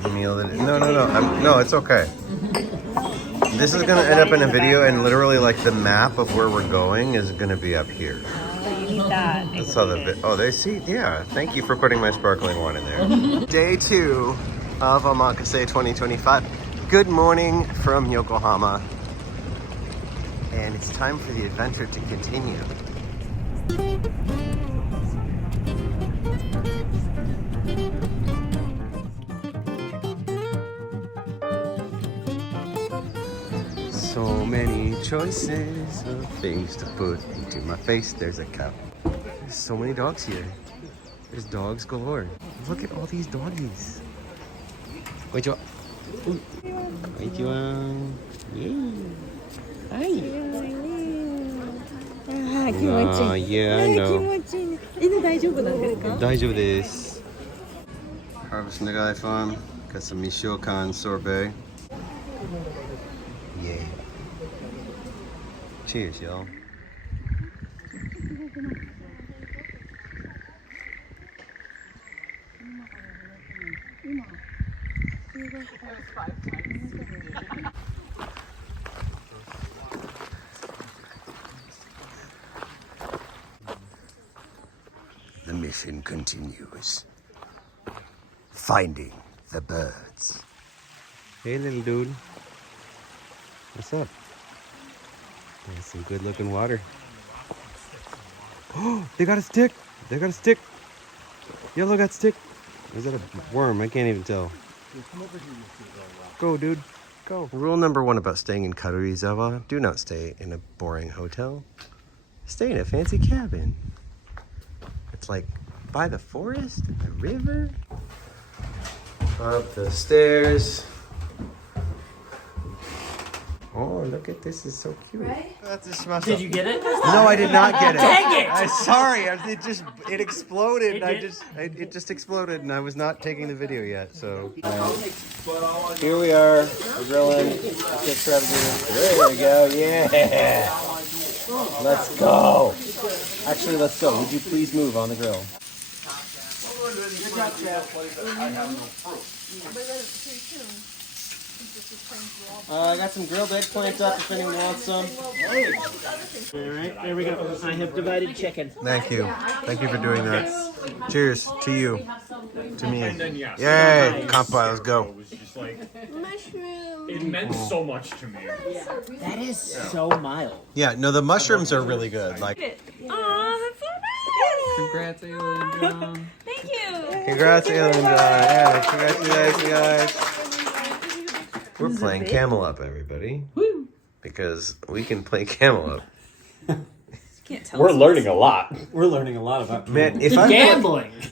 favorite meal. No, it's okay. This is gonna end up in a video, and literally, like, the map of where we're going is gonna be up here. So you need that. That's how they see. Yeah, thank you for putting my sparkling wine in there. Day 2 of Omakase 2025. Good morning from Yokohama, and it's time for the adventure to continue. So many choices of things to put into my face. There's a cow. There's so many dogs here. There's dogs galore. Look at all these doggies. Konnichiwa. Konnichiwa. Hi. Yeah, I know. 犬大丈夫なんですか？大丈夫です。Harvest Nagai Farm. Got some Mishokan sorbet. Yeah. Cheers, y'all. The mission continues. Finding the birds. Hey, little dude. What's up? There's some good looking water. Oh, they got a stick. They got a stick. Yellow got stick. Or is that a worm? I can't even tell. Go, dude. Go. Rule number 1 about staying in Karuizawa: do not stay in a boring hotel. Stay in a fancy cabin. It's like by the forest and the river. Up the stairs. Oh, look at this! It's so cute. Right? Did you get it? No, I did not get it. Dang it! I'm sorry. It exploded. It just exploded, and I was not taking the video yet. So here we are, grilling. There we go. Yeah. Let's go. Actually, let's go. Would you please move on the grill? I got some grilled eggplant up if anyone wants some. Alright, there we go. I have divided chicken. Thank you. Thank you for doing that. Cheers to you. To me. Yay! Kampai, let's go. It meant so much to me. That is so mild. Yeah, no, the mushrooms are really good. Like, Aw, that's so nice. Congrats, Ayla and John. Thank you. congrats, Ayla and yeah, congratulations, guys. We're playing Camel Up, everybody. Woo. Because we can play Camel Up. Can't tell. We're learning a lot. We're learning a lot about Man, if I Gambling.